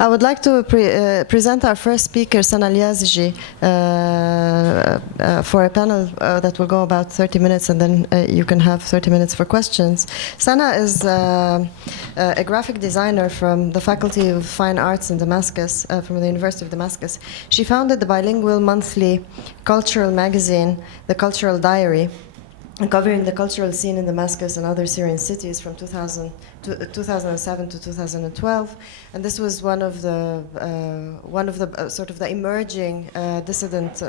I would like to present our first speaker, Sana Yazigi, for a panel that will go about 30 minutes, and then you can have 30 minutes for questions. Sana is a graphic designer from the Faculty of Fine Arts in Damascus, from the University of Damascus. She founded the bilingual monthly cultural magazine, The Cultural Diary, covering the cultural scene in Damascus and other Syrian cities from 2007 to 2012, and this was one of the sort of the emerging dissident.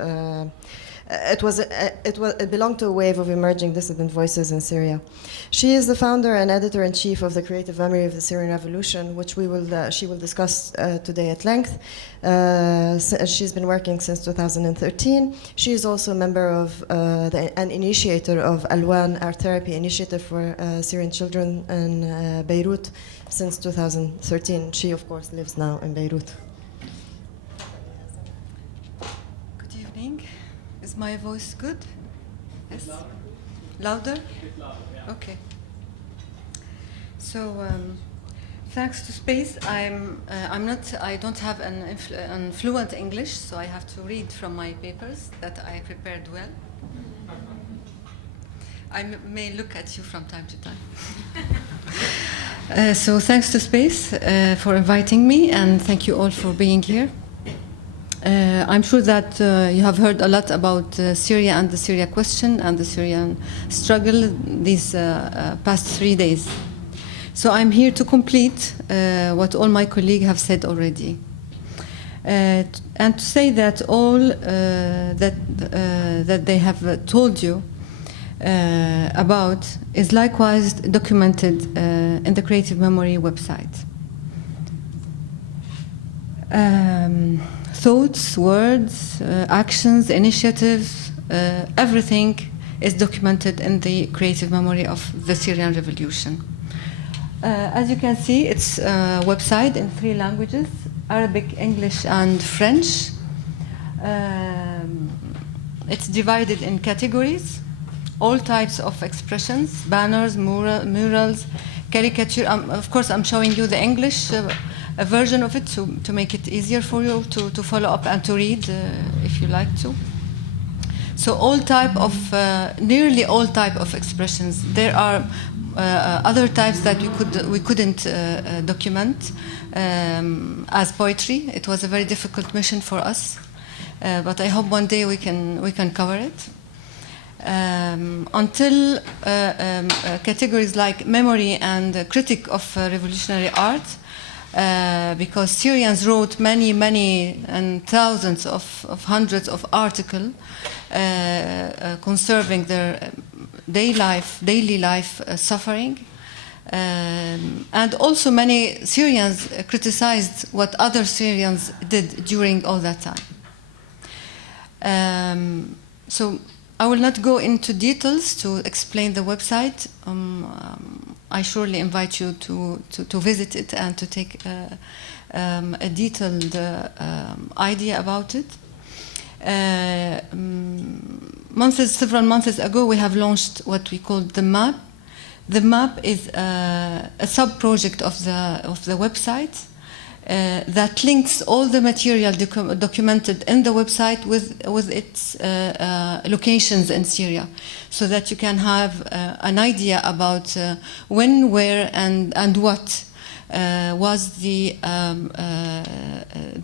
It belonged to a wave of emerging dissident voices in Syria. She is the founder and editor-in-chief of the creative memory of the Syrian Revolution, which she will discuss today at length. She's been working since 2013. She is also a member of an initiator of Alwan Art Therapy Initiative for Syrian children in Beirut since 2013. She, of course, lives now in Beirut. Good evening. Is my voice good? Yes? Louder? A bit louder, yeah. Okay. So, thanks to space, I don't have an fluent English, so I have to read from my papers that I prepared well. I may look at you from time to time. So thanks to space for inviting me, and thank you all for being here. I'm sure that you have heard a lot about Syria and the Syria question and the Syrian struggle these past 3 days. So I'm here to complete what all my colleagues have said already. And to say that all that they have told you about is likewise documented in the Creative Memory website. Thoughts, words, actions, initiatives, everything is documented in the creative memory of the Syrian Revolution. As you can see, it's a website in 3 languages, Arabic, English, and French. It's divided in categories, all types of expressions, banners, murals, caricature. Of course, I'm showing you the English a version of it to make it easier for you to follow up and to read if you like to. So all type of, nearly all type of expressions. There are other types that we couldn't document as poetry. It was a very difficult mission for us, but I hope one day we can cover it. Until categories like memory and critic of revolutionary art, because Syrians wrote many and thousands of hundreds of articles concerning their daily life suffering, and also many Syrians criticized what other Syrians did during all that time. So I will not go into details to explain the website. I surely invite you to visit it and to take a detailed idea about it. Several months ago, we have launched what we call the map. The map is a sub-project of the website that links all the material documented in the website with its locations in Syria, so that you can have an idea about when, where, and what was the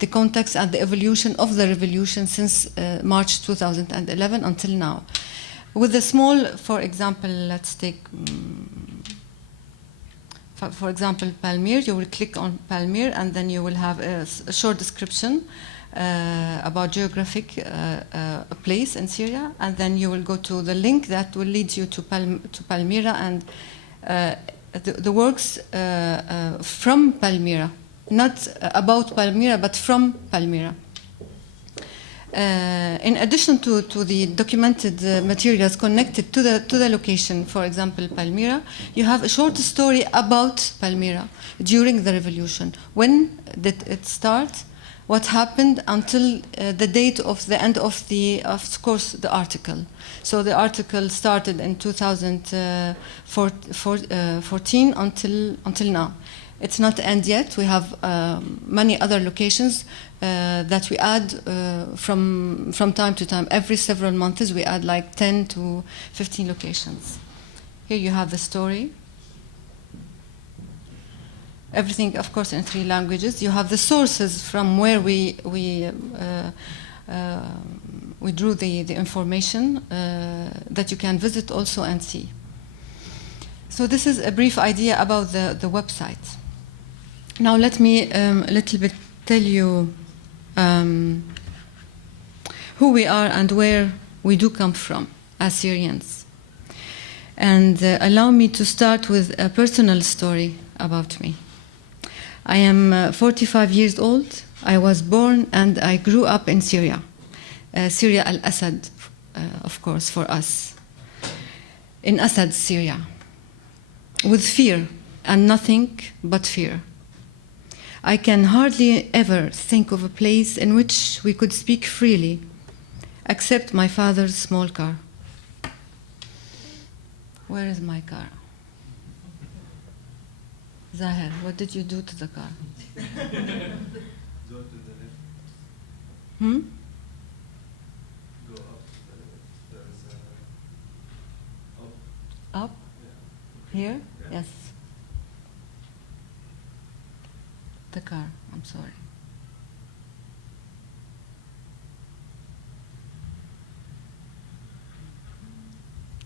context and the evolution of the revolution since March 2011 until now. With a small, for example, let's take. For example, Palmyra, you will click on Palmyra and then you will have a short description about geographic place in Syria, and then you will go to the link that will lead you to Palmyra and the works from Palmyra, not about Palmyra, but from Palmyra. In addition to the documented materials connected to the location, for example, Palmyra, you have a short story about Palmyra during the revolution. When did it start? What happened until the date of the end of course, the article. So the article started in 2014 until now. It's not the end yet. We have many other locations that we add from time to time. Every several months, we add like 10 to 15 locations. Here you have the story. Everything, of course, in 3 languages. You have the sources from where we drew the information that you can visit also and see. So this is a brief idea about the website. Now let me a little bit tell you who we are and where we do come from as Syrians. And allow me to start with a personal story about me. I am 45 years old. I was born and I grew up in Syria. Syria al-Assad, of course, for us. In Assad, Syria. With fear and nothing but fear. I can hardly ever think of a place in which we could speak freely, except my father's small car. Where is my car? Zahir, what did you do to the car? Go to the left. Hmm? Go up to the left. There's up. Up? Yeah. Here? Yeah. Yes. The car, I'm sorry.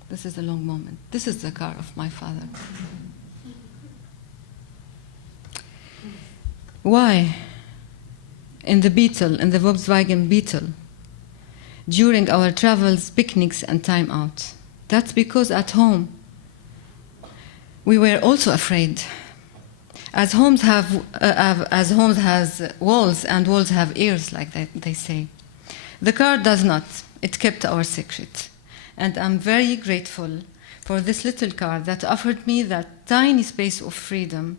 This is a long moment. This is the car of my father. Why? In the Beetle, in the Volkswagen Beetle, during our travels, picnics, and time out. That's because at home, we were also afraid. As homes has walls and walls have ears, like they say. The car does not. It kept our secret. And I'm very grateful for this little car that offered me that tiny space of freedom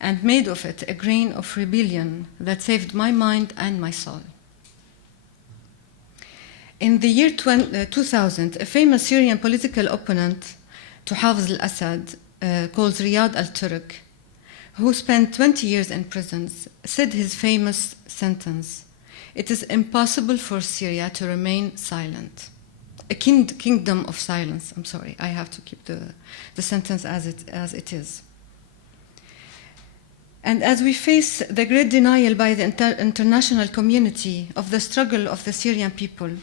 and made of it a grain of rebellion that saved my mind and my soul. In the year 2000, a famous Syrian political opponent to Hafez al-Assad, called Riyad al-Turk, who spent 20 years in prisons, said his famous sentence, "It is impossible for Syria to remain silent." A kingdom of silence. I'm sorry, I have to keep the sentence as it is. And as we face the great denial by the international community of the struggle of the Syrian people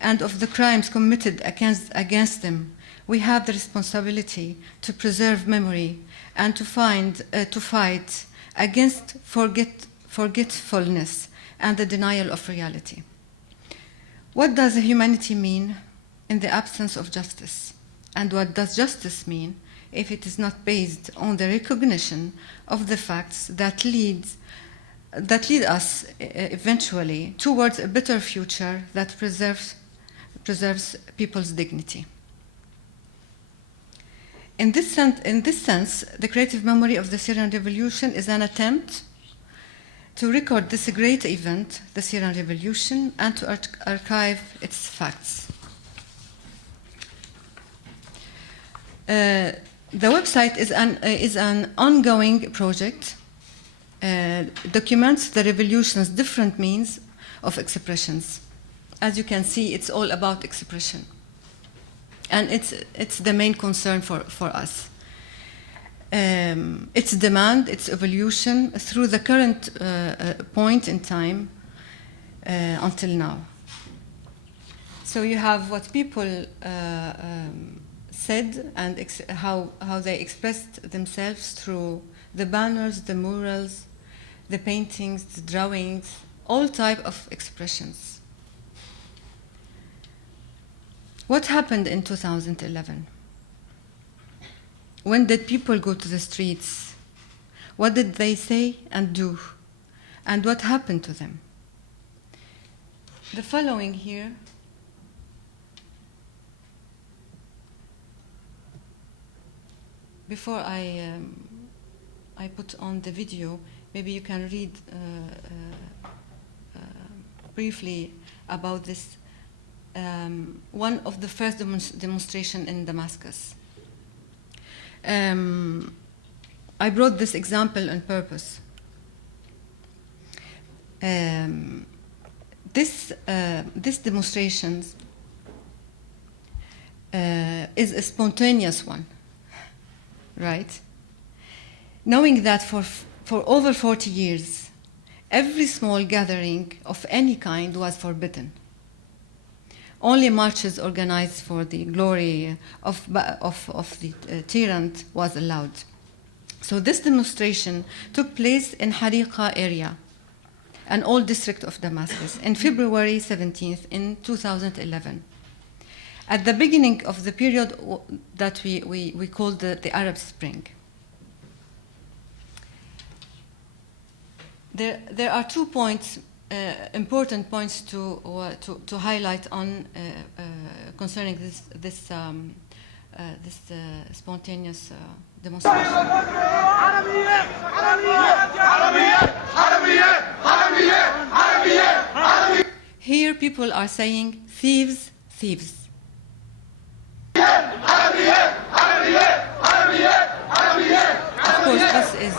and of the crimes committed against them, we have the responsibility to preserve memory and to fight against forgetfulness and the denial of reality. What does humanity mean in the absence of justice? And what does justice mean if it is not based on the recognition of the facts that lead us eventually towards a better future that preserves people's dignity? In this sense, the creative memory of the Syrian Revolution is an attempt to record this great event, the Syrian Revolution, and to archive its facts. The website is an ongoing project, documents the revolution's different means of expressions. As you can see, it's all about expression. And it's the main concern for us. Its demand, its evolution through the current point in time until now. So you have what people said and how they expressed themselves through the banners, the murals, the paintings, the drawings, all type of expressions. What happened in 2011? When did people go to the streets? What did they say and do? And what happened to them? The following here before I put on the video, maybe you can read briefly about this, one of the first demonstration in Damascus. I brought this example on purpose. This demonstrations is a spontaneous one, right? Knowing that for over 40 years, every small gathering of any kind was forbidden. Only marches organized for the glory of the tyrant was allowed. So this demonstration took place in Hariqa area, an old district of Damascus, in February 17th in 2011. At the beginning of the period that we called the Arab Spring. There are 2 points, important points to highlight on concerning this spontaneous demonstration. Here people are saying thieves, thieves. Of course, this is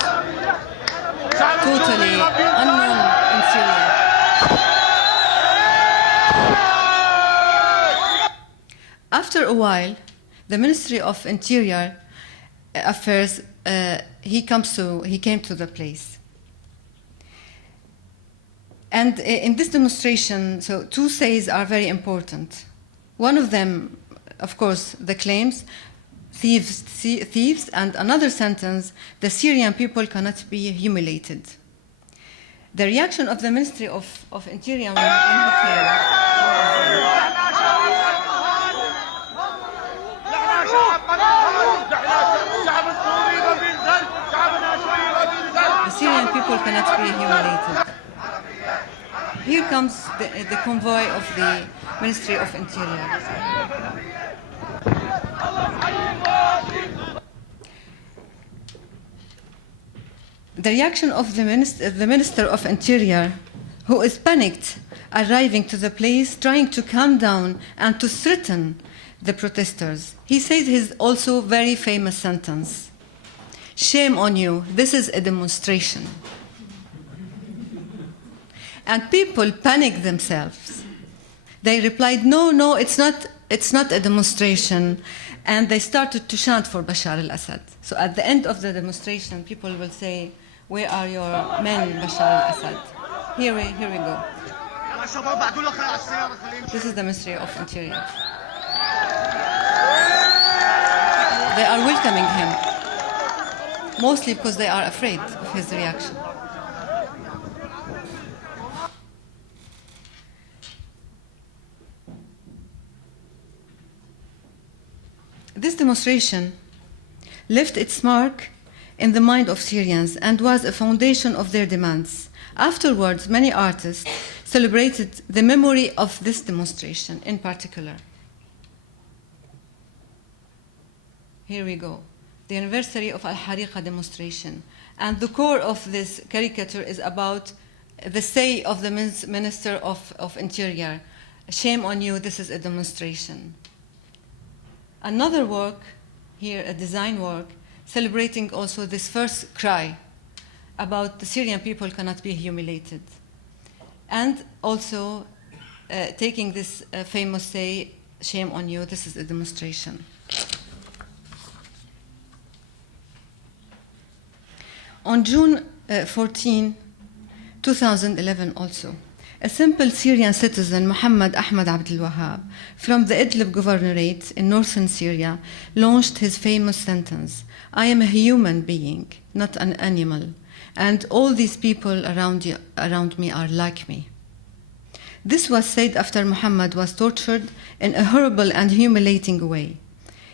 totally unknown in Syria. After a while, the Ministry of Interior Affairs he came to the place. And in this demonstration, so 2 says are very important. One of them, of course, the claims, thieves, and another sentence, the Syrian people cannot be humiliated. The reaction of the Ministry of Interior the Syrian people cannot be humiliated. Here comes the convoy of the Ministry of Interior. The reaction of the Minister of Interior, who is panicked, arriving to the place, trying to calm down and to threaten the protesters. He says his also very famous sentence, "Shame on you, this is a demonstration." And people panicked themselves. They replied, no, it's not a demonstration. And they started to chant for Bashar al-Assad. So at the end of the demonstration, people will say, "Where are your men, Bashar al-Assad?" Here we go. This is the Ministry of Interior. They are welcoming him, mostly because they are afraid of his reaction. This demonstration left its mark in the mind of Syrians and was a foundation of their demands. Afterwards, many artists celebrated the memory of this demonstration in particular. Here we go. The anniversary of Al-Hariqa demonstration. And the core of this caricature is about the say of the Minister of Interior. "Shame on you, this is a demonstration." Another work, here a design work, celebrating also this first cry about the Syrian people cannot be humiliated. And also taking this famous say, "Shame on you, this is a demonstration." On June 14, 2011 also, a simple Syrian citizen, Muhammad Ahmad Abdel Wahab, from the Idlib governorate in northern Syria, launched his famous sentence, "I am a human being, not an animal, and all these people around me are like me." This was said after Muhammad was tortured in a horrible and humiliating way.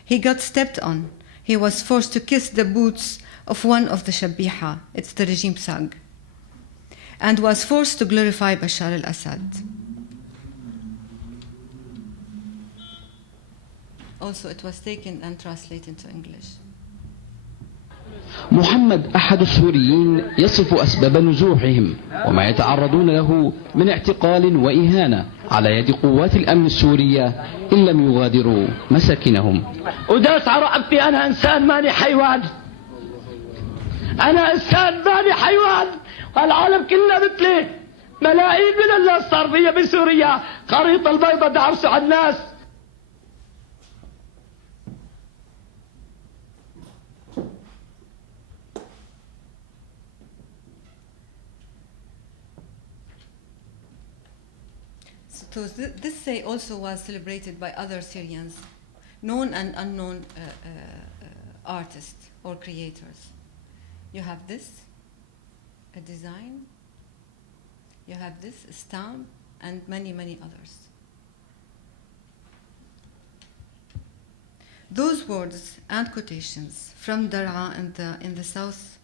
He got stepped on. He was forced to kiss the boots of one of the Shabiha, it's the regime thug, and was forced to glorify Bashar al-Assad. Also, it was taken and translated into English. محمد أحد السوريين يصف أسباب نزوحهم وما يتعرضون له من اعتقال وإهانة على يد قوات الأمن السورية إن لم يغادروا مساكنهم. وداس على رقبتي، أنا إنسان ماني حيوان. أنا إنسان ماني حيوان، والعالم كله مثلي. ملايين من الناس صار فيها بسوريا خريطة البيضاء دعبسوا على الناس. So this day also was celebrated by other Syrians, known and unknown artists or creators. You have this, a design. You have this, a stamp, and many, many others. Those words and quotations from Dar'a in the south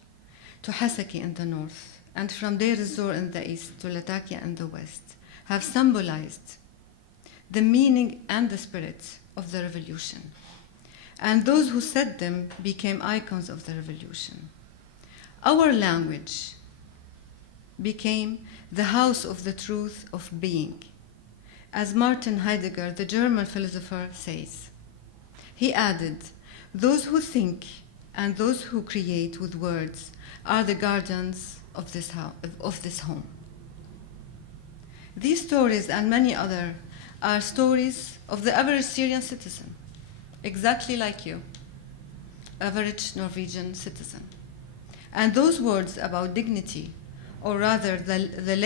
to Hasaki in the north, and from Deir ez-Zor in the east to Latakia in the west, have symbolized the meaning and the spirit of the revolution. And those who said them became icons of the revolution. Our language became the house of the truth of being. As Martin Heidegger, the German philosopher, says, he added, those who think and those who create with words are the guardians of this home. These stories and many others are stories of the average Syrian citizen, exactly like you, average Norwegian citizen. And those words about dignity, or rather the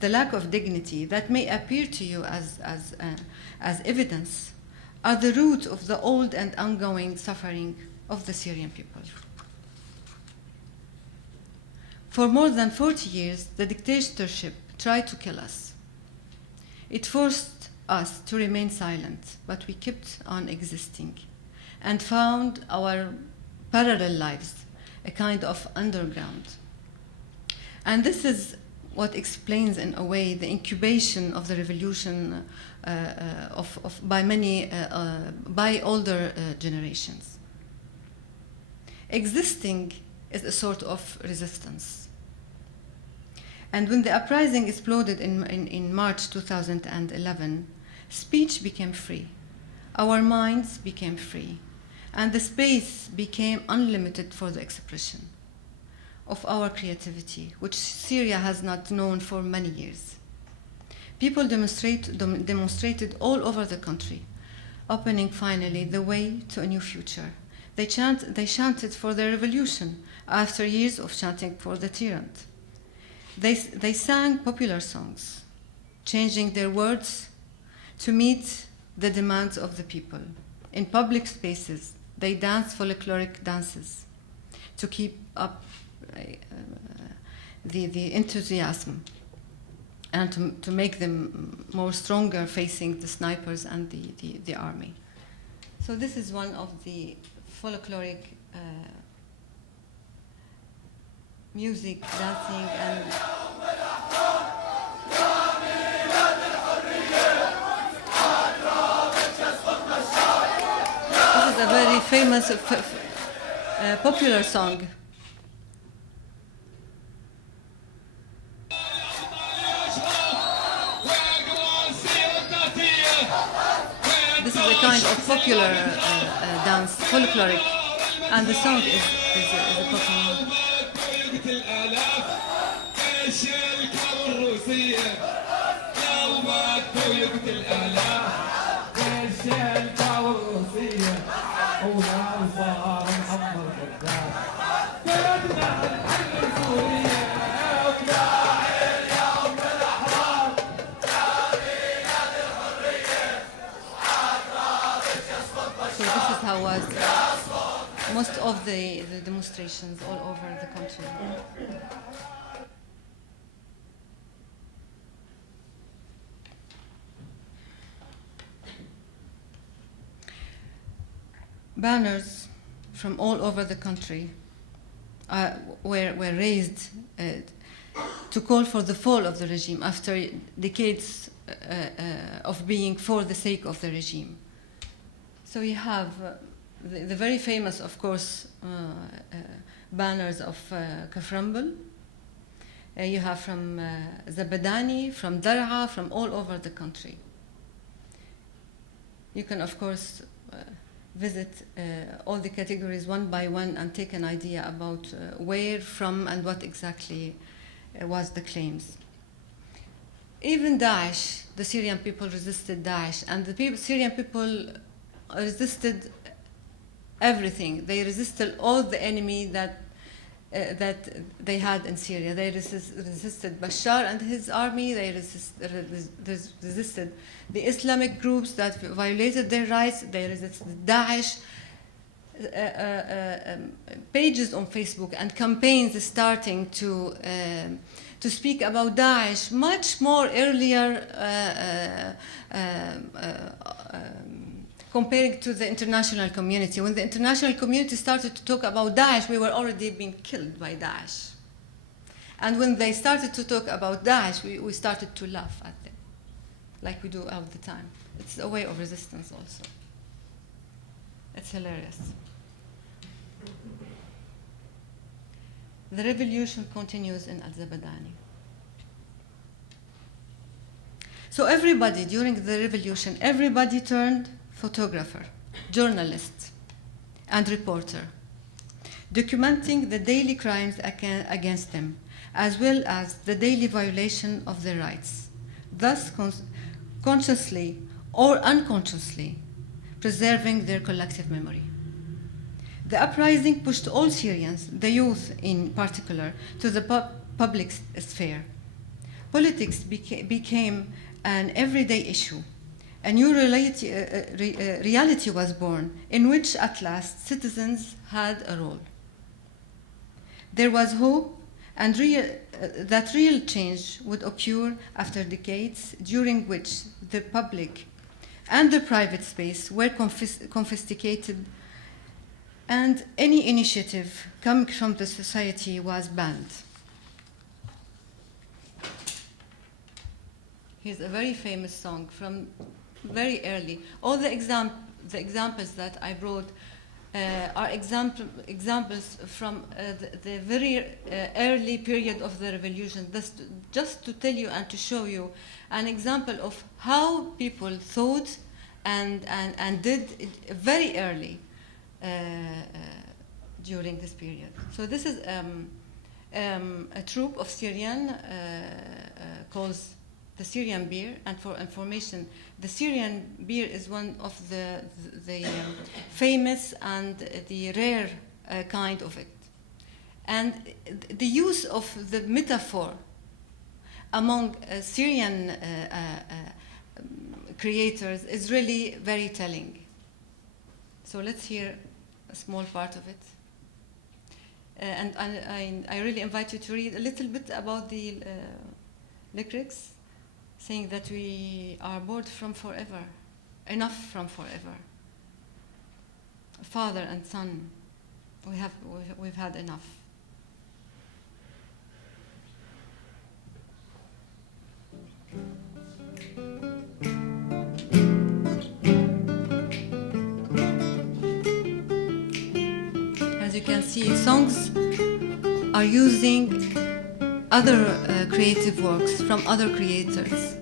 lack of dignity that may appear to you as evidence, are the root of the old and ongoing suffering of the Syrian people. For more than 40 years, the dictatorship tried to kill us. It forced us to remain silent, but we kept on existing and found our parallel lives, a kind of underground. And this is what explains, in a way, the incubation of the revolution by older generations. Existing is a sort of resistance. And when the uprising exploded in March 2011, speech became free, our minds became free, and the space became unlimited for the expression of our creativity, which Syria has not known for many years. People demonstrated all over the country, opening finally the way to a new future. They chanted for the revolution after years of chanting for the tyrant. They sang popular songs, changing their words to meet the demands of the people. In public spaces, they danced folkloric dances to keep up the enthusiasm and to make them more stronger facing the snipers and the army. So this is one of the folkloric music, dancing, and this is a very famous, popular song. This is a kind of popular dance, folkloric, and the song is a popular. So this is how was most of the demonstrations all over the country. Banners from all over the country were raised to call for the fall of the regime after decades of being for the sake of the regime. So you have the very famous, of course, banners of Kaframbal. You have from Zabadani, from Dar'a, from all over the country. You can, of course, visit all the categories one by one and take an idea about where, from, and what exactly was the claims. Even Daesh, the Syrian people resisted Daesh, and the Syrian people resisted everything. They resisted all the enemy that they had in Syria. They resisted Bashar and his army. They resisted the Islamic groups that violated their rights. They resisted Daesh. Pages on Facebook and campaigns starting to speak about Daesh much more earlier comparing to the international community. When the international community started to talk about Daesh, we were already being killed by Daesh. And when they started to talk about Daesh, we started to laugh at them, like we do all the time. It's a way of resistance also. It's hilarious. The revolution continues in Al-Zabadani. So everybody, during the revolution, everybody turned photographer, journalist, and reporter, documenting the daily crimes against them, as well as the daily violation of their rights, thus consciously or unconsciously preserving their collective memory. The uprising pushed all Syrians, the youth in particular, to the public sphere. Politics became an everyday issue. A new reality was born, in which at last citizens had a role. There was hope and that real change would occur after decades, during which the public and the private space were confiscated, and any initiative coming from the society was banned. Here's a very famous song from very early. All the examples that I brought are examples from the very early period of the revolution, just to tell you and to show you an example of how people thought and did very early during this period. So this is a troop of Syrian called the Syrian beer, and for information, the Syrian beer is one of the famous and the rare kind of it. And the use of the metaphor among Syrian creators is really very telling. So let's hear a small part of it. And I really invite you to read a little bit about the lyrics, saying that we are bored from forever, enough from forever. Father and son, we've had enough. As you can see, songs are using other creative works from other creators.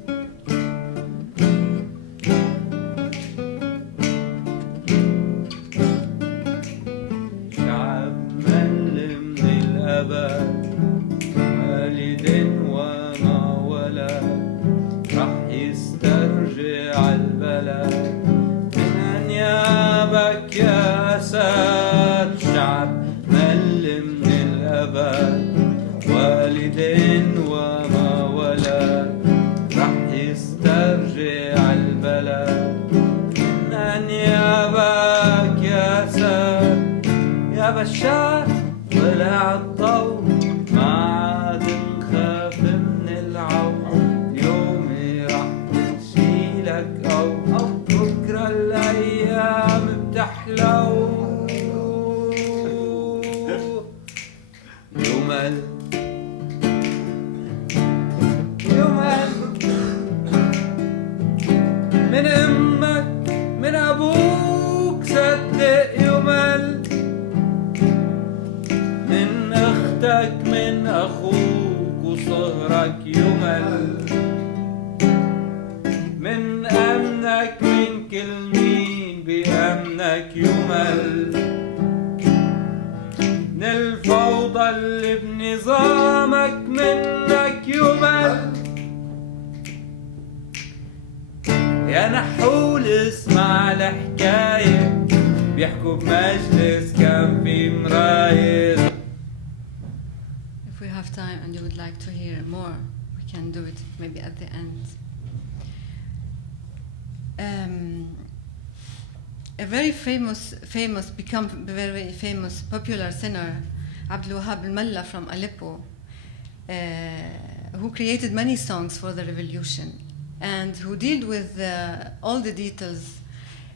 بشار طلع الضوء ما عاد نخاف من العو يومي راح تشيلك أو بكرة الأيام بتحلو يمل من أمك من أبوك صدق يمل من أخوك وصهرك يمل من أمنك من كل مين مين بأمنك يمل من الفوضى اللي بنظامك منك يمل يا نحول اسمع الحكاية بيحكوا بمجلس كان في مراية. If we have time and you would like to hear more, we can do it maybe at the end. A very famous, popular singer, Abdul Wahab al-Malla from Aleppo, who created many songs for the revolution and who dealt with all the details.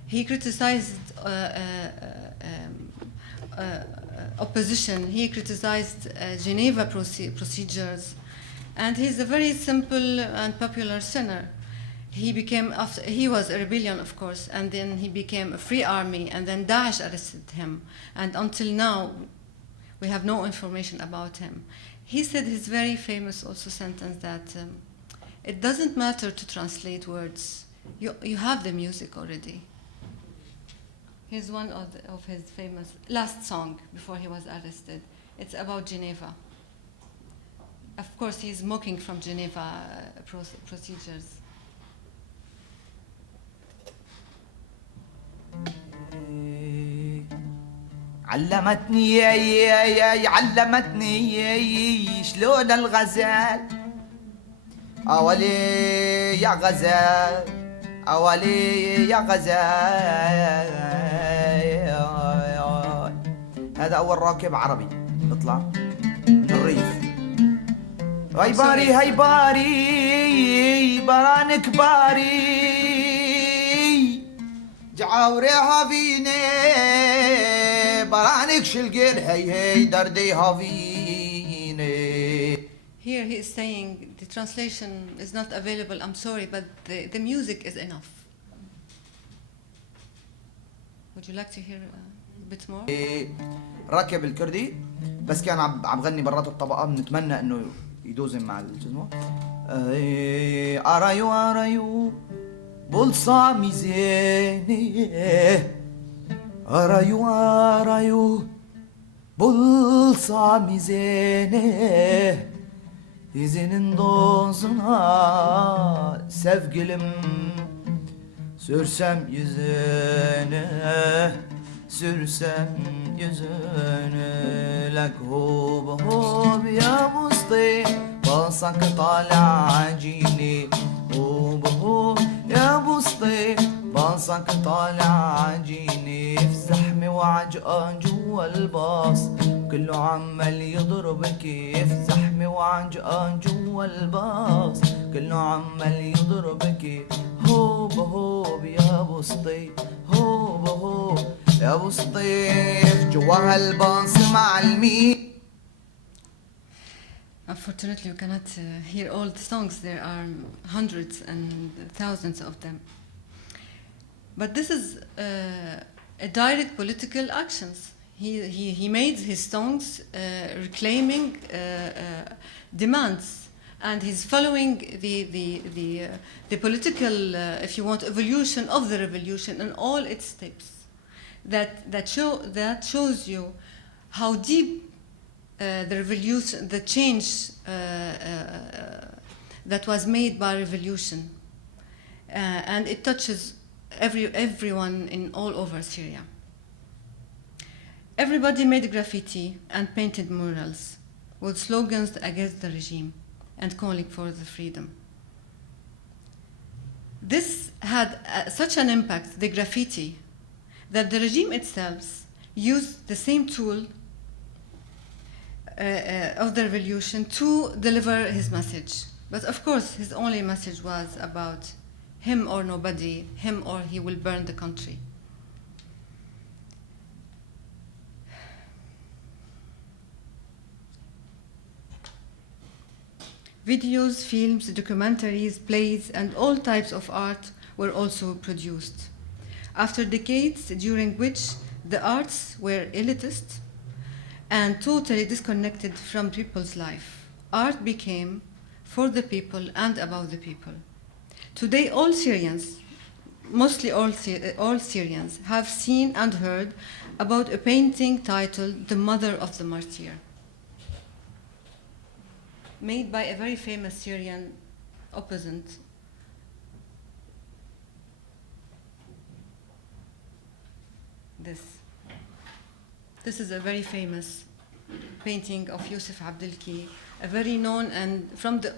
He criticized opposition, he criticized Geneva procedures, and he's a very simple and popular singer. He was a rebellion, of course, and then he became a free army, and then Daesh arrested him, and until now we have no information about him. He said his very famous also sentence that it doesn't matter to translate words, you have the music already. Here's one of his famous last song before he was arrested. It's about Geneva. Of course, he's mocking from Geneva procedures. علمتني علمتني شلون الغزال أولي يا غزال أولي يا غزال. هذا أول راكب عربي بيطلع من الريف. هاي باري هاي باري بران كباري جعوريها فيني برانك شلقين هي هي درديها فيني. Here he is saying the translation is not available, I'm sorry, but the music is enough. Would you like to hear a bit more? راكب الكردي بس كان عم غني برات الطبقة. بنتمنى انه يدوزن مع الجزمة. أرايو أرايو بولصا ميزيني أرايو أرايو بولصا ميزيني İzinin dozuna sevgilim sürsem yüzüne sürsem yüzüne lek hub hub ya musti basak طالع عجيني hub hub يا بسطي باصك طالع عجيني في زحمة وعجقان جوا الباص كله عمال يضرب كيف زحمة وعجقان جوا الباص كله عمال يضرب كيف هوب هوب يا بسطي هوب هوب يا بسطي جوا هالباص معلمين. Unfortunately, we cannot hear all the songs. There are hundreds and thousands of them. But this is a direct political actions. He made his songs reclaiming demands, and he's following the political, if you want, evolution of the revolution and all its steps. That shows you how deep the revolution, the change that was made by revolution, and it touches everyone in all over Syria. Everybody made graffiti and painted murals with slogans against the regime and calling for the freedom. This had such an impact, the graffiti, that the regime itself used the same tool of the revolution to deliver his message. But of course, his only message was about him or nobody, him or he will burn the country. Videos, films, documentaries, plays, and all types of art were also produced. After decades during which the arts were elitist and totally disconnected from people's life, art became for the people and about the people. Today, all Syrians, mostly all Syrians, have seen and heard about a painting titled The Mother of the Martyr, made by a very famous Syrian opposite. This is a very famous painting of Yusuf Abdelki, a very known and from the,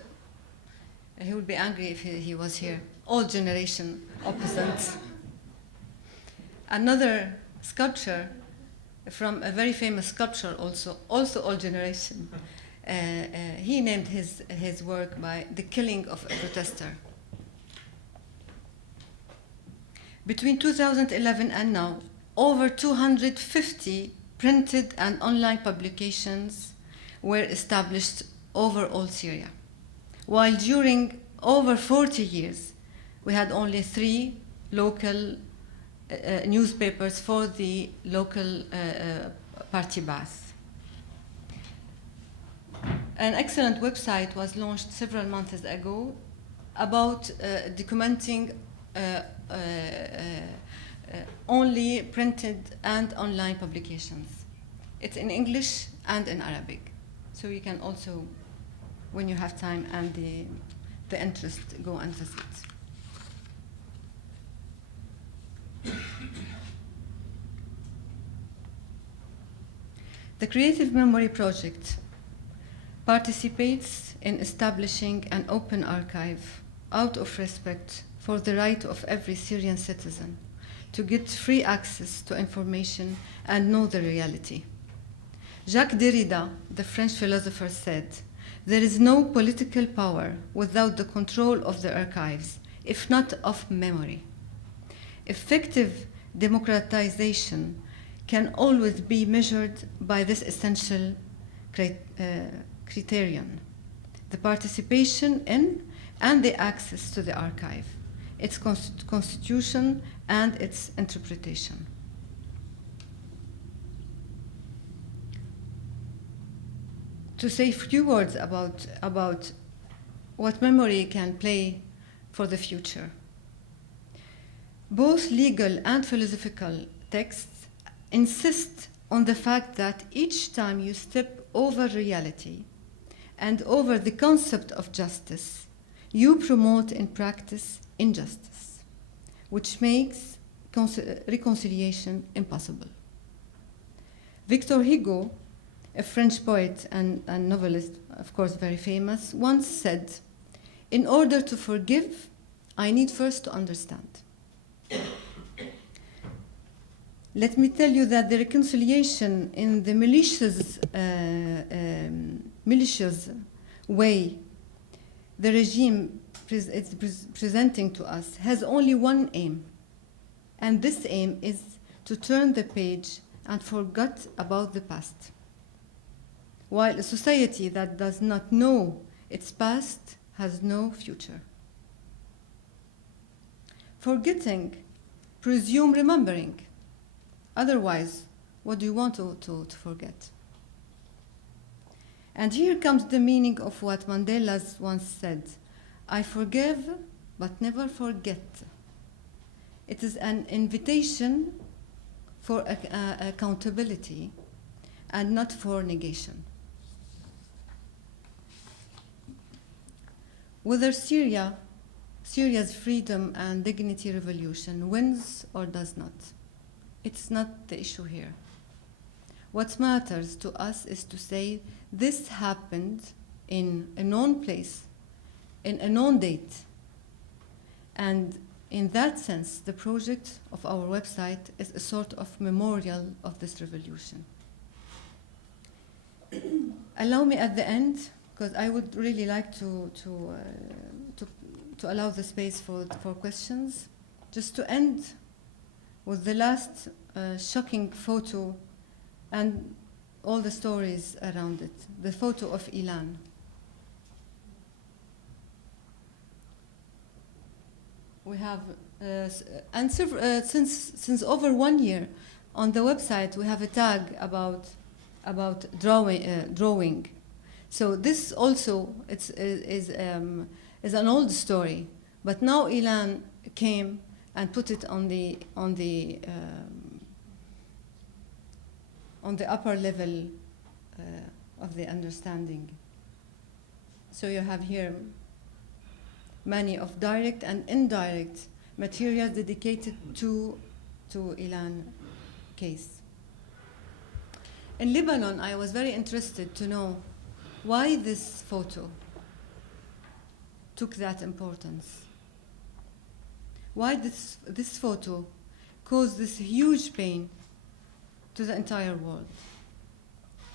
he would be angry if he was here, old generation opposite. Another sculpture from a very famous sculptor, also old generation. He named his work by The Killing of a Protester. Between 2011 and now, over 250 printed and online publications were established over all Syria, while during over 40 years, we had only 3 local newspapers for the local party Ba'ath. An excellent website was launched several months ago about documenting only printed and online publications. It's in English and in Arabic, so you can also, when you have time and the interest, go and visit. The Creative Memory Project participates in establishing an open archive out of respect for the right of every Syrian citizen to get free access to information and know the reality. Jacques Derrida, the French philosopher, said, "There is no political power without the control of the archives, if not of memory." Effective democratization can always be measured by this essential criterion: the participation in and the access to the archive, its constitution and its interpretation. To say a few words about what memory can play for the future. Both legal and philosophical texts insist on the fact that each time you step over reality and over the concept of justice, you promote in practice injustice, which makes reconciliation impossible. Victor Hugo, a French poet and novelist, of course very famous, once said, "In order to forgive, I need first to understand." Let me tell you that the reconciliation in the malicious way the regime is presenting to us has only one aim, and this aim is to turn the page and forget about the past. While a society that does not know its past has no future. Forgetting presumes remembering. Otherwise, what do you want to forget? And here comes the meaning of what Mandela once said: "I forgive, but never forget." It is an invitation for accountability and not for negation. Whether Syria's freedom and dignity revolution wins or does not, it's not the issue here. What matters to us is to say this happened in a known place, in a known date. And in that sense, the project of our website is a sort of memorial of this revolution. Allow me at the end, because I would really like to allow the space for questions, just to end with the last shocking photo and all the stories around it, the photo of Aylan. We have, since over 1 year, on the website we have a tag about drawing. So this also is an old story, but now Aylan came and put it on the upper level of the understanding. So you have here many of direct and indirect materials dedicated to Aylan case. In Lebanon, I was very interested to know why this photo took that importance. Why this photo caused this huge pain to the entire world?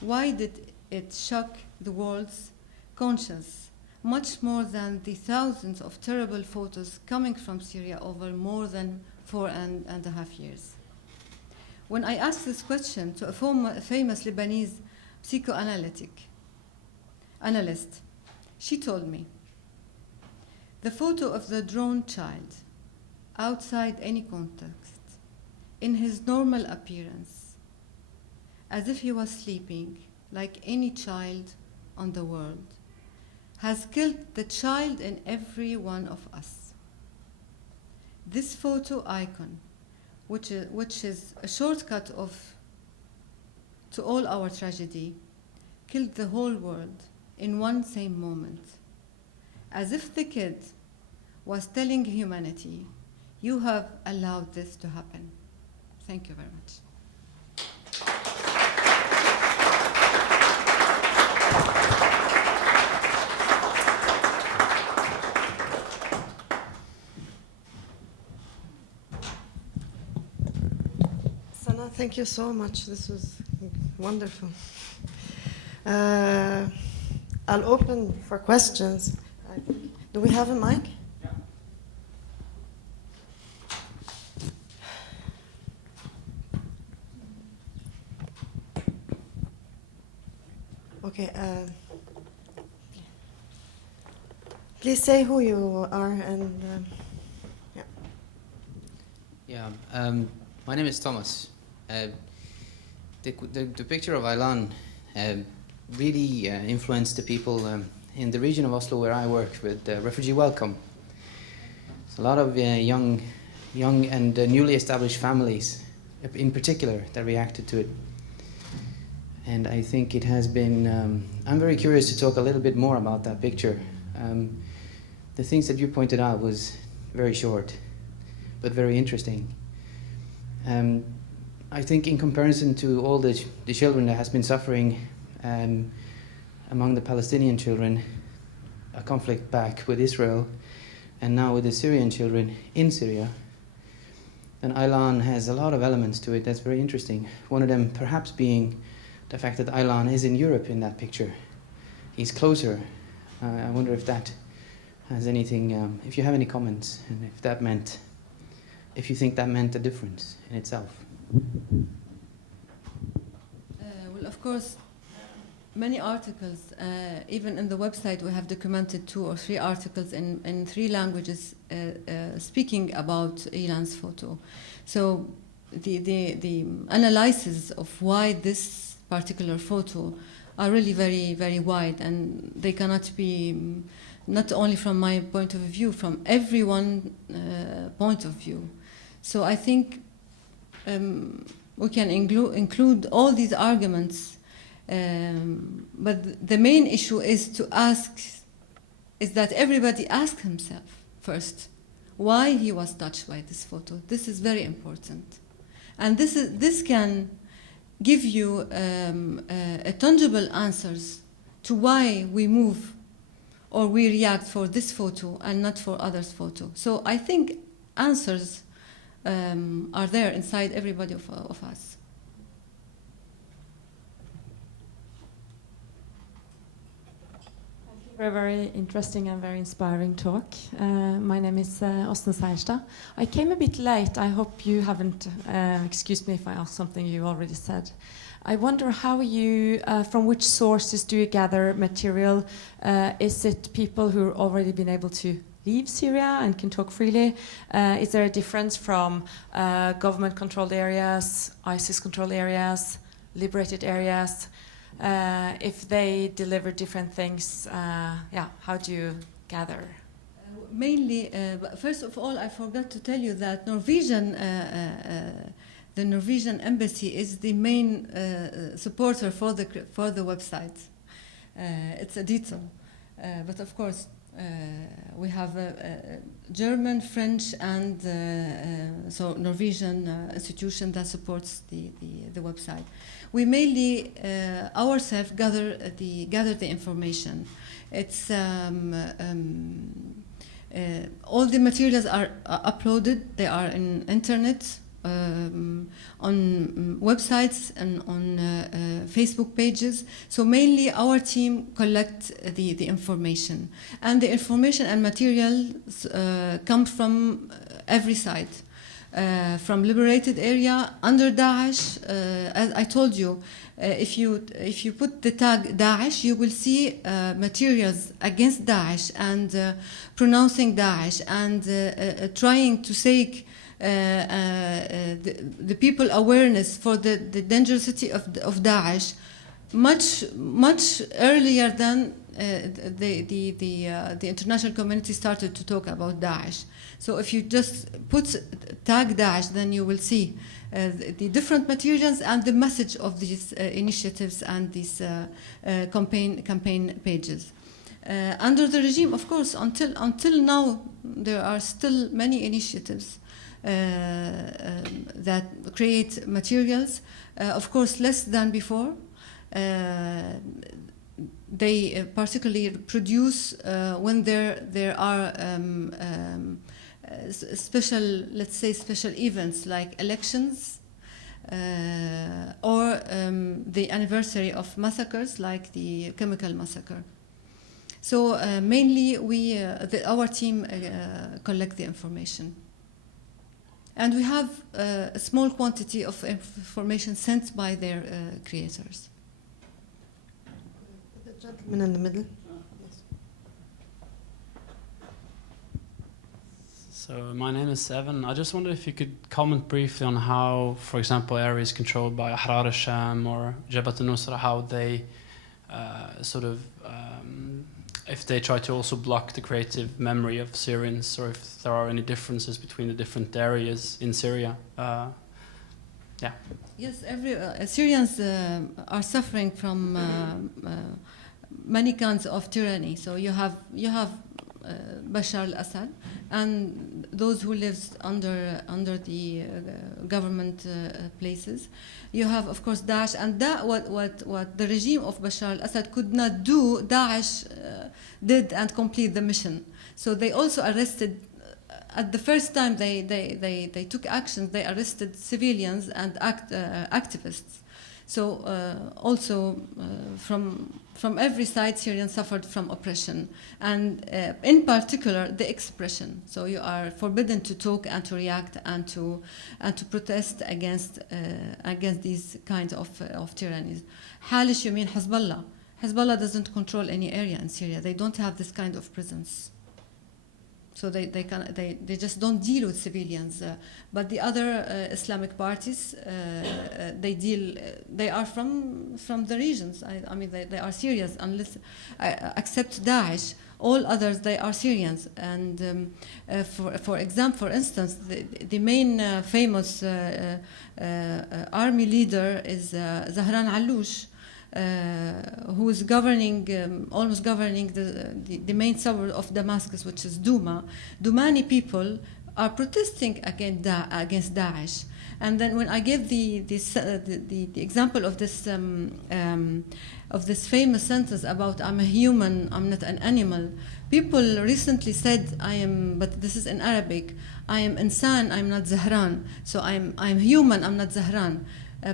Why did it shock the world's conscience much more than the thousands of terrible photos coming from Syria over more than 4.5 years? When I asked this question to a famous Lebanese analyst, she told me, the photo of the drowned child, outside any context, in his normal appearance, as if he was sleeping like any child on the world, has killed the child in every one of us. This photo icon, which is a shortcut to all our tragedy, killed the whole world in one same moment, as if the kid was telling humanity, you have allowed this to happen. Thank you very much. Sana, thank you so much. This was wonderful. I'll open for questions. Do we have a mic? Yeah. Okay. Please say who you are and yeah. Yeah, my name is Thomas. The picture of Aylan really influenced the people in the region of Oslo where I work with refugee welcome. It's a lot of young and newly established families, in particular, that reacted to it. And I think it has been. I'm very curious to talk a little bit more about that picture. The things that you pointed out was very short, but very interesting. I think in comparison to all the children that has been suffering among the Palestinian children, a conflict back with Israel, and now with the Syrian children in Syria, then Aylan has a lot of elements to it that's very interesting. One of them perhaps being the fact that Aylan is in Europe in that picture. He's closer. I wonder if that has anything, if you have any comments, and if you think that meant a difference in itself. Well, of course, many articles, even in the website, we have documented 2 or 3 articles in 3 languages speaking about Aylan's photo. So the analysis of why this particular photo are really very, very wide, and they cannot be not only from my point of view, from everyone's point of view. So I think we can include all these arguments, but the main issue is that everybody ask himself first why he was touched by this photo. This is very important, and this can give you a tangible answers to why we move or we react for this photo and not for others' photo. So I think answers are there inside everybody of us. For a very interesting and very inspiring talk. My name is Åsne Seierstad. I came a bit late. I hope you haven't, excuse me if I ask something you already said. I wonder how you, from which sources do you gather material? Is it people who have already been able to leave Syria and can talk freely? Is there a difference from government-controlled areas, ISIS-controlled areas, liberated areas? If they deliver different things, yeah, how do you gather? mainly, first of all, I forgot to tell you that the Norwegian embassy is the main supporter for the website. It's a detail, but of course we have a German, French, and so Norwegian institution that supports the website. We mainly ourselves gather the information. It's all the materials are uploaded. They are in internet, on websites and on Facebook pages. So mainly our team collect the information, and the information and materials come from every side. From liberated area under Daesh, as I told you, if you put the tag Daesh, you will see materials against Daesh and pronouncing Daesh and trying to take the people awareness for the dangerousity of Daesh much earlier than the international community started to talk about Daesh. So if you just put tag Daesh, then you will see the different materials and the message of these initiatives and these campaign pages. Under the regime, of course, until now, there are still many initiatives that create materials, of course, less than before. They particularly produce when there are special, let's say, special events like elections or the anniversary of massacres like the chemical massacre. So mainly our team collect the information. And we have a small quantity of information sent by their creators. The gentleman in the middle. So my name is Evan. I just wondered if you could comment briefly on how, for example, areas controlled by Ahrar al-Sham or Jabhat al-Nusra, how they if they try to also block the creative memory of Syrians, or if there are any differences between the different areas in Syria. Yeah. Yes, Syrians are suffering from many kinds of tyranny. So you have Bashar al-Assad and those who live under the government places. You have, of course, Daesh, and what the regime of Bashar al-Assad could not do, Daesh did and complete the mission. So they also arrested. At the first time they took action, they arrested civilians and activists. So also from every side, Syrians suffered from oppression, and in particular the expression. So you are forbidden to talk and to react and to protest against these kinds of tyrannies. Halish, you mean Hezbollah? Hezbollah doesn't control any area in Syria. They don't have this kind of presence. So they just don't deal with civilians. But the other Islamic parties, they are from the regions. I mean, they are Syrians, unless except Daesh. All others, they are Syrians. And for instance, the main famous army leader is Zahran Alloush, who is almost governing the main suburb of Damascus, which is Douma. Doumani people are protesting against Daesh. And then when I gave the example of this famous sentence about "I'm a human, I'm not an animal," people recently said, but this is in Arabic, "I am insan, I'm not Zahran." So I'm human, I'm not Zahran.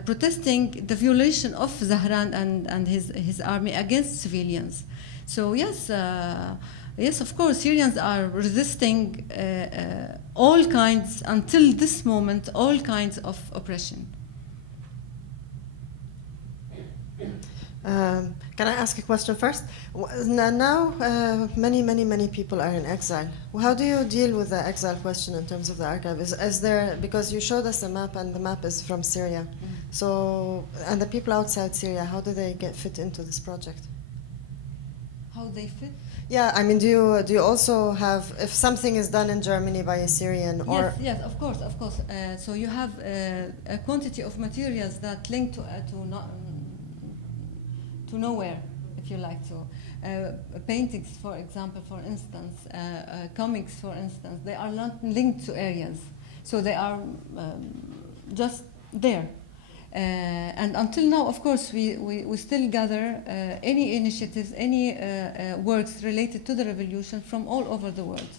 Protesting the violation of Zahran and his army against civilians. So yes, of course, Syrians are resisting all kinds, until this moment, all kinds of oppression. Can I ask a question first? Now, many people are in exile. How do you deal with the exile question in terms of the archive? Is there, because you showed us a map, and the map is from Syria. So, and the people outside Syria, how do they fit into this project? how they fit. Yeah, I mean, do you also have, if something is done in Germany by a Syrian or... Yes, of course. So you have a quantity of materials that link to nowhere, if you like to. Paintings, for example, for instance, comics, for instance, they are not linked to areas. So they are just there. And until now, of course, we still gather any initiatives, any works related to the revolution from all over the world.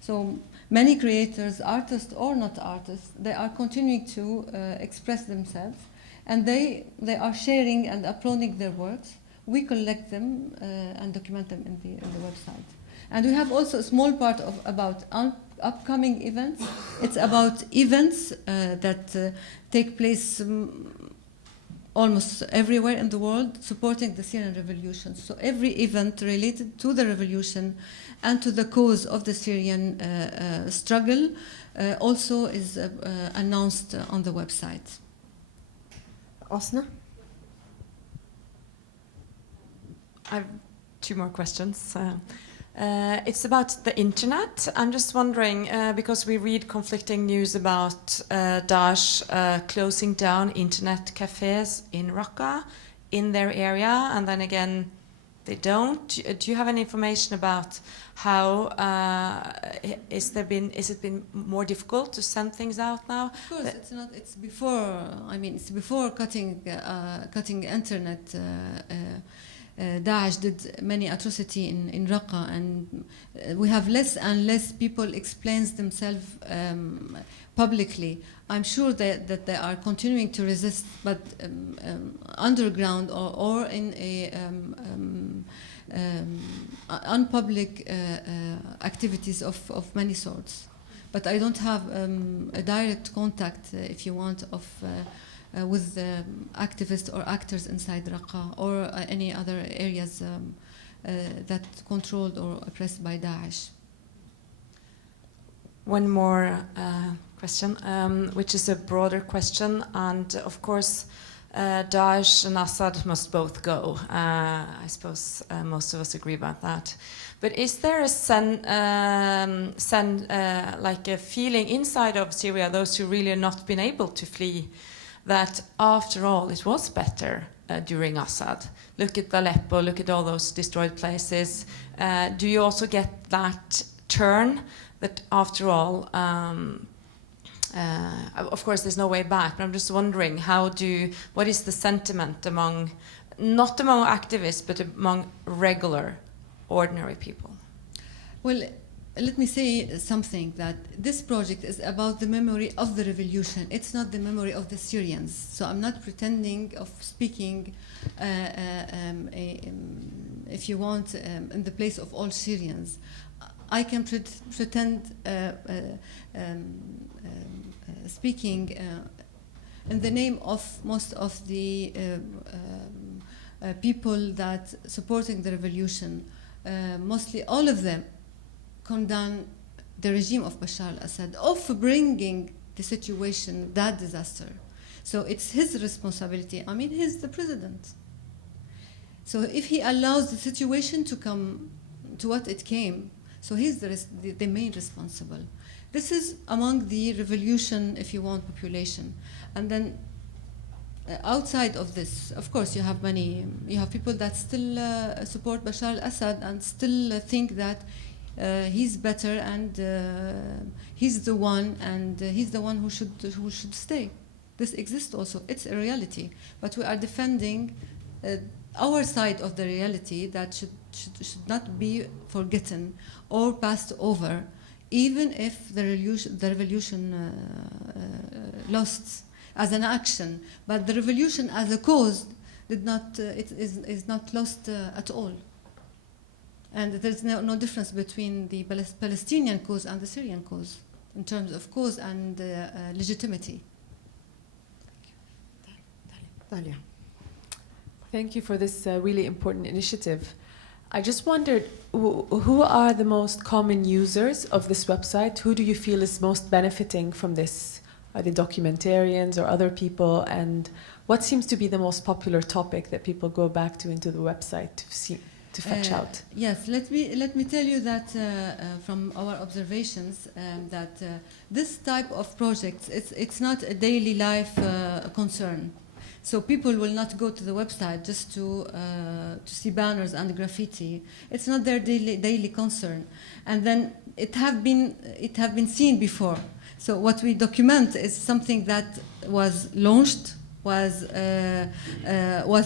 So many creators, artists or not artists, they are continuing to express themselves, and they are sharing and uploading their works. We collect them and document them in the website. And we have also a small part about upcoming events. It's about events that take place almost everywhere in the world supporting the Syrian Revolution. So every event related to the revolution and to the cause of the Syrian struggle also is announced on the website. Osna? I have two more questions. It's about the internet. I'm just wondering, because we read conflicting news about Daesh closing down internet cafes in Raqqa, in their area, and then again they don't. Do you have any information about how is it been more difficult to send things out now? Of course, it's not. It's before. I mean, it's before cutting internet. Daesh did many atrocity in Raqqa, and we have less and less people explains themselves publicly. I'm sure that they are continuing to resist, but underground or in a unpublic activities of many sorts. But I don't have a direct contact, if you want, of with activists or actors inside Raqqa or any other areas that controlled or oppressed by Daesh. One more question, which is a broader question, and of course Daesh and Assad must both go. I suppose most of us agree about that. But is there like a feeling inside of Syria, those who really have not been able to flee, that after all it was better during Assad? Look at Aleppo, look at all those destroyed places. Do you also get that turn that after all, of course there's no way back, but I'm just wondering what is the sentiment not among activists, but among regular, ordinary people? Well, let me say something, that this project is about the memory of the revolution. It's not the memory of the Syrians. So I'm not pretending of speaking, if you want, in the place of all Syrians. I can pretend speaking in the name of most of the people that supporting the revolution. Mostly all of them condemn the regime of Bashar al-Assad of bringing the situation, that disaster. So it's his responsibility. I mean, he's the president. So if he allows the situation to come to what it came, so he's the main responsible. This is among the revolution, if you want, population. And then outside of this, of course, you have people that still support Bashar al-Assad and still think that he's better and he's the one who should stay. This exists also. It's a reality, but we are defending our side of the reality that should not be forgotten or passed over, even if the revolution lost as an action. But the revolution as a cause did not. It is not lost at all. And there's no difference between the Palestinian cause and the Syrian cause in terms of cause and legitimacy. Dalia. Thank you for this really important initiative. I just wondered, who are the most common users of this website? Who do you feel is most benefiting from this? Are they documentarians or other people? And what seems to be the most popular topic that people go back to into the website to see? to fetch out? Yes, let me tell you that from our observations that this type of projects, it's not a daily life concern. So people will not go to the website just to see banners and graffiti. It's not their daily concern, and then it have been seen before. So what we document is something that was launched, was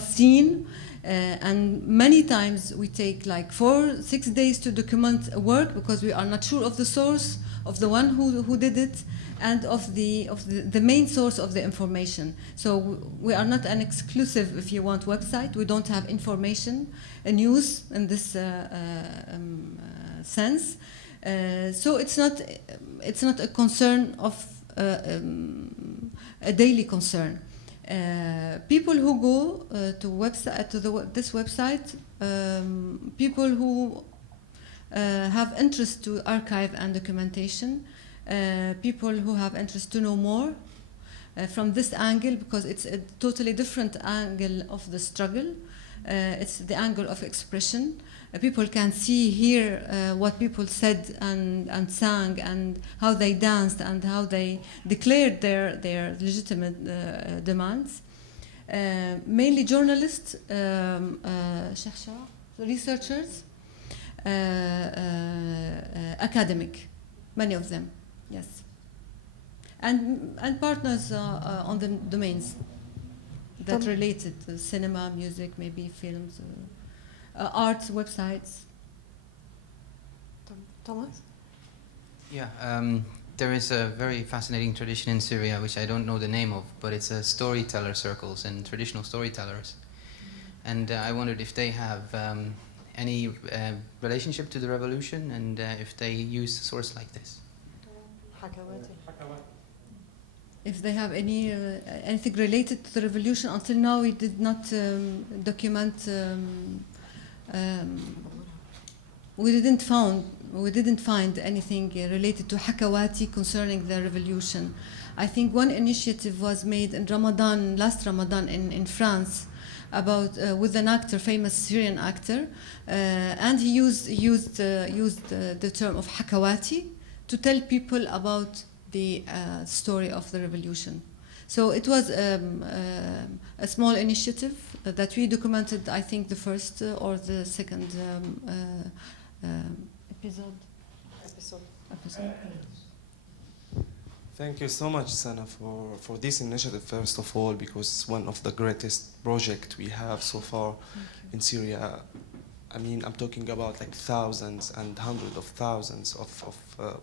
seen. And many times we take like 4-6 days to document a work because we are not sure of the source, of the one who did it, and of the main source of the information. So we are not an exclusive, if you want, website. We don't have information, news in this sense. So it's not a concern of a daily concern. People who go to this website, people who have interest to archive and documentation, people who have interest to know more from this angle, because it's a totally different angle of the struggle. It's the angle of expression. People can see here what people said and sang, and how they danced, and how they declared their legitimate demands. Mainly journalists, chercheurs, researchers, academic, many of them, yes, and partners on the domains that related to cinema, music, maybe films. Arts, websites. Thomas? Yeah, there is a very fascinating tradition in Syria, which I don't know the name of, but it's storyteller circles and traditional storytellers. And I wondered if they have any relationship to the revolution, and if they use a source like this. If they have anything related to the revolution. Until now we did not document. We didn't find anything related to Hakawati concerning the revolution. I think one initiative was made in Ramadan, last Ramadan in France, about with an actor, famous Syrian actor, and he used the term of Hakawati to tell people about the story of the revolution. So it was a small initiative that we documented, I think, the first or the second episode. Thank you so much, Sana, for this initiative, first of all, because it's one of the greatest projects we have so far in Syria. I mean, I'm talking about like thousands and hundreds of thousands of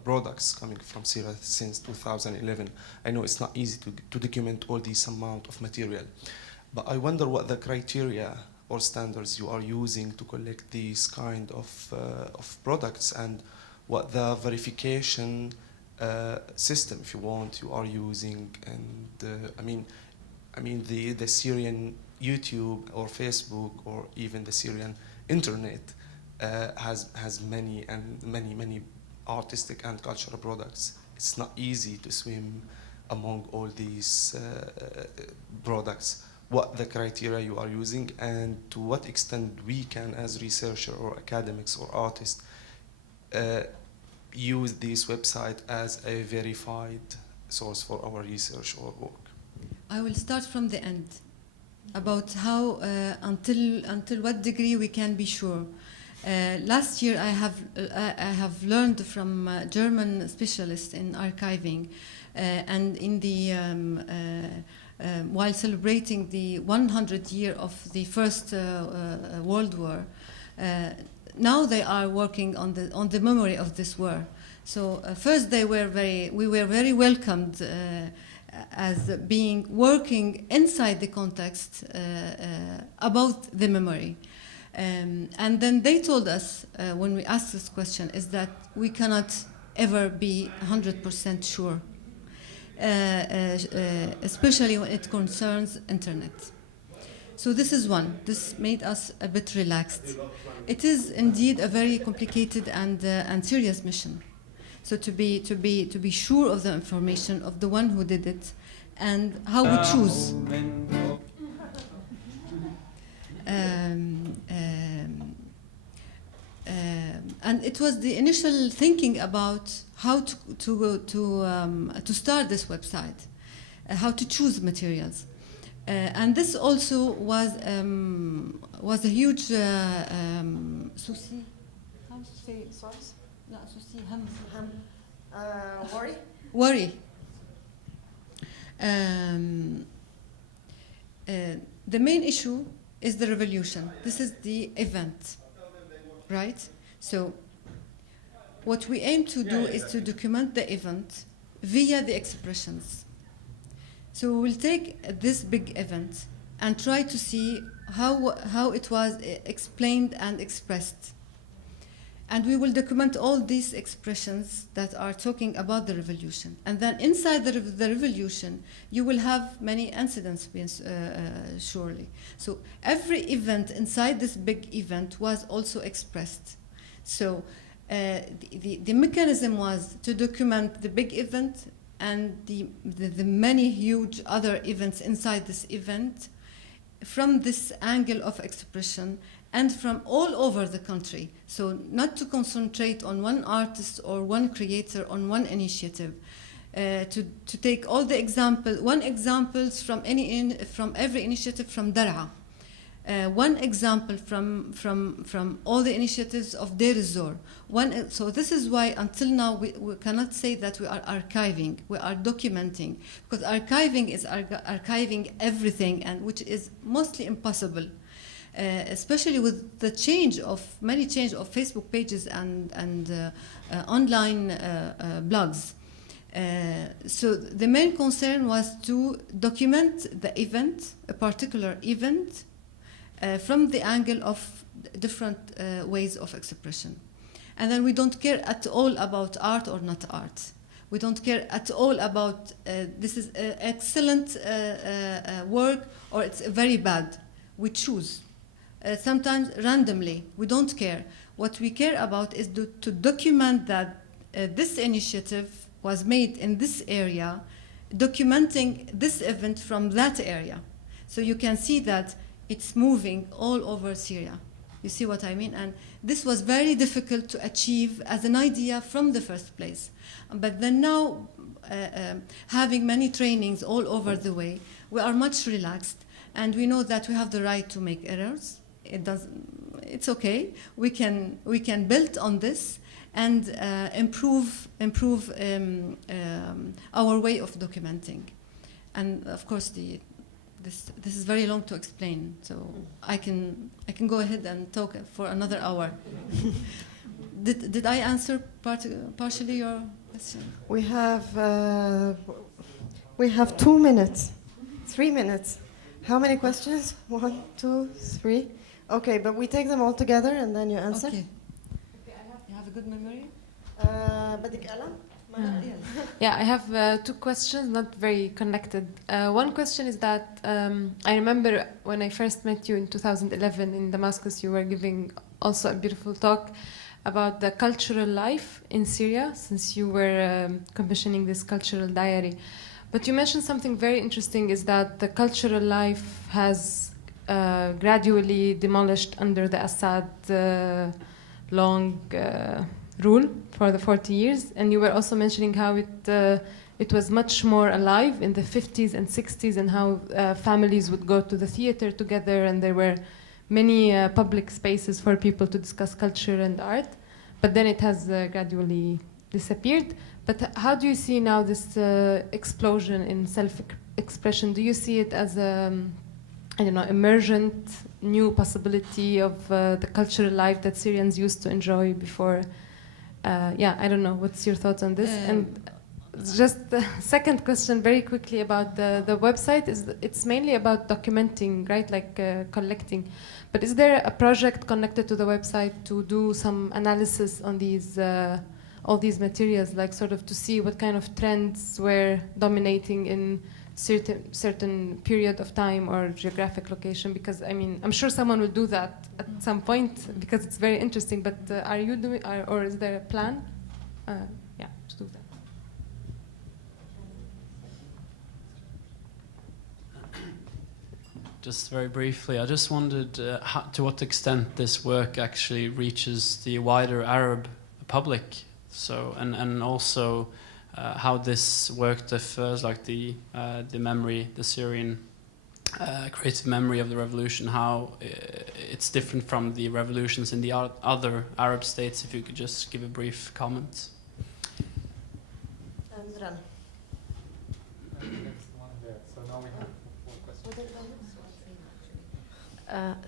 products coming from Syria since 2011. I know it's not easy to document all this amount of material, but I wonder what the criteria or standards you are using to collect these kind of products, and what the verification system, if you want, you are using. And I mean the Syrian YouTube or Facebook or even the Syrian internet has many artistic and cultural products. It's not easy to swim among all these products. What the criteria you are using, and to what extent we can, as researchers or academics or artists, use this website as a verified source for our research or work. I will start from the end, about how until what degree we can be sure. Last year I have learned from German specialists in archiving, and in the while celebrating the 100 year of the First World War. Now they are working on the memory of this war. So first we were very welcomed as being working inside the context about the memory. And then they told us, when we asked this question, is that we cannot ever be 100% sure, especially when it concerns internet. So this is one. This made us a bit relaxed. It is indeed a very complicated and serious mission. So to be sure of the information of the one who did it, and how we choose. and it was the initial thinking about how to start this website, how to choose materials. And this also was a huge souci. How to say source? No, souci. Worry? Worry. The main issue is the revolution. This is the event, right? So what we aim to do is to document the event via the expressions. So we'll take this big event and try to see how it was explained and expressed. And we will document all these expressions that are talking about the revolution. And then inside the revolution, you will have many incidents, surely. So every event inside this big event was also expressed. So the mechanism was to document the big event and the many huge other events inside this event from this angle of expression and from all over the country. So not to concentrate on one artist or one creator, on one initiative. To take all the one examples from every initiative from Dar'a. One example from all the initiatives of Deir ez-Zor. So this is why until now we cannot say that we are archiving, we are documenting, because archiving is archiving everything, and which is mostly impossible, especially with the many change of Facebook pages and online blogs. So the main concern was to document the event, a particular event, from the angle of different ways of expression. And then we don't care at all about art or not art. We don't care at all about this is excellent work or it's very bad. We choose. Sometimes randomly. We don't care. What we care about is to document that this initiative was made in this area, documenting this event from that area. So you can see that it's moving all over Syria. You see what I mean? And this was very difficult to achieve as an idea from the first place. But then now, having many trainings all over the way, we are much relaxed, and we know that we have the right to make errors. It's okay. We can build on this and improve our way of documenting. And of course, this is very long to explain, so I can go ahead and talk for another hour. Did I answer partially your question? We have 2 minutes, 3 minutes. How many questions? 1, 2, 3. Okay, but we take them all together and then you answer. Okay. You have a good memory. بدك قلم? Yeah, I have 2 questions, not very connected. One question is that I remember when I first met you in 2011 in Damascus, you were giving also a beautiful talk about the cultural life in Syria, since you were commissioning this cultural diary. But you mentioned something very interesting, is that the cultural life has gradually demolished under the Assad long rule for the 40 years, and you were also mentioning how it was much more alive in the 50s and 60s, and how families would go to the theater together, and there were many public spaces for people to discuss culture and art. But then it has gradually disappeared. But how do you see now this explosion in self-expression? Do you see it as a, I don't know, emergent new possibility of the cultural life that Syrians used to enjoy before? Yeah, I don't know. What's your thoughts on this? And just the second question, very quickly, about the website. It's mainly about documenting, right? Like collecting. But is there a project connected to the website to do some analysis on these all these materials, like sort of to see what kind of trends were dominating in certain period of time or geographic location? Because I mean, I'm sure someone will do that at some point because it's very interesting. But are you doing, or is there a plan? Yeah, to do that. just very briefly, I just wondered to what extent this work actually reaches the wider Arab public. So, and also how this work differs, like the memory, the Syrian creative memory of the revolution, how it's different from the revolutions in the other Arab states. If you could just give a brief comment.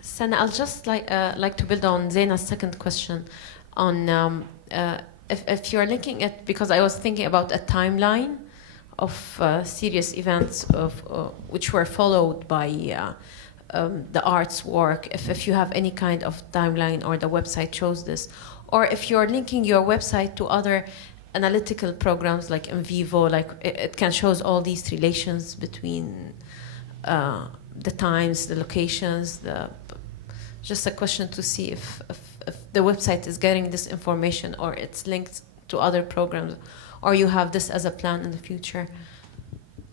Sana, I'll just like to build on Zaina's second question on if you're looking at, because I was thinking about a timeline of serious events of which were followed by the arts work, if you have any kind of timeline or the website shows this, or if you're linking your website to other analytical programs like Envivo, like it can shows all these relations between the times, the locations, just a question to see if the website is getting this information or it's linked to other programs, or you have this as a plan in the future.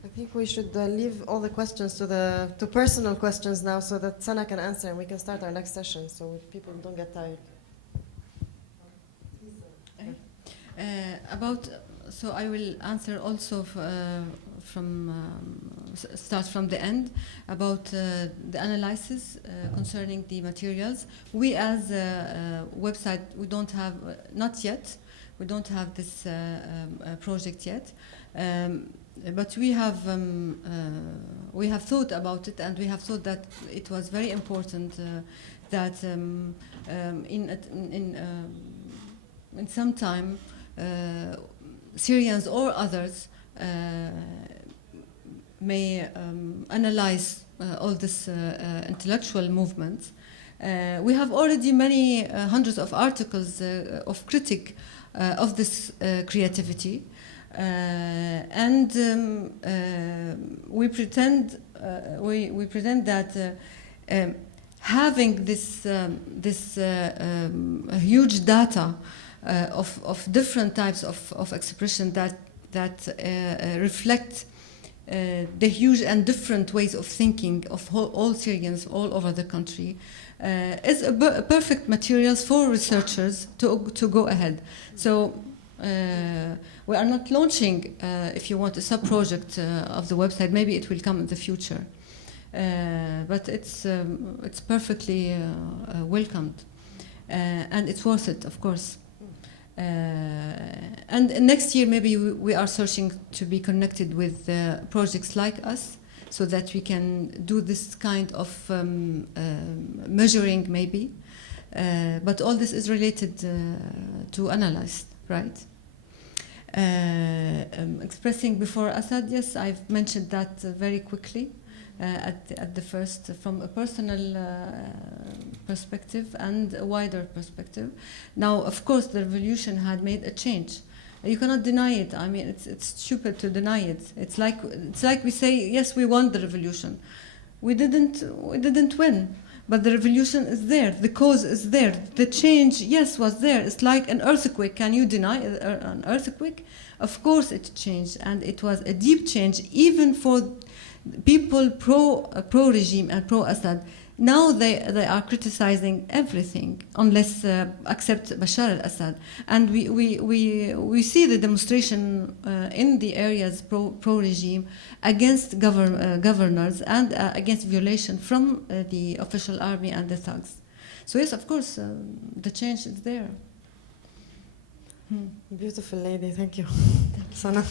I think we should leave all the questions to personal questions now, so that Sana can answer and we can start our next session, so people don't get tired. So I will answer also start from the end about the analysis concerning the materials. We as a website, we don't have, not yet, we don't have this project yet, but we have thought about it, and we have thought that it was very important that in some time Syrians or others may analyze all this intellectual movements. We have already many hundreds of articles of critique of this creativity, and we pretend that having this huge data of different types of expression that reflect the huge and different ways of thinking of all Syrians all over the country is a perfect materials for researchers to go ahead. So we are not launching, if you want, a sub-project of the website. Maybe it will come in the future, but it's perfectly welcomed, and it's worth it, of course. And next year maybe we are searching to be connected with projects like us, so that we can do this kind of measuring maybe, but all this is related to analyze, right? Expressing before Assad, yes, I've mentioned that very quickly at the first, from a personal perspective and a wider perspective. Now, of course, the revolution had made a change. You cannot deny it. I mean, it's stupid to deny it. It's like we say, yes, we won the revolution. We didn't win, but the revolution is there. The cause is there. The change, yes, was there. It's like an earthquake. Can you deny an earthquake? Of course, it changed, and it was a deep change, even for people pro-regime and pro-Assad. Now they are criticizing everything unless accept Bashar al-Assad, and we see the demonstration in the areas pro-regime against governors and against violation from the official army and the thugs. So yes, of course, the change is there. Beautiful lady, thank you. Sana.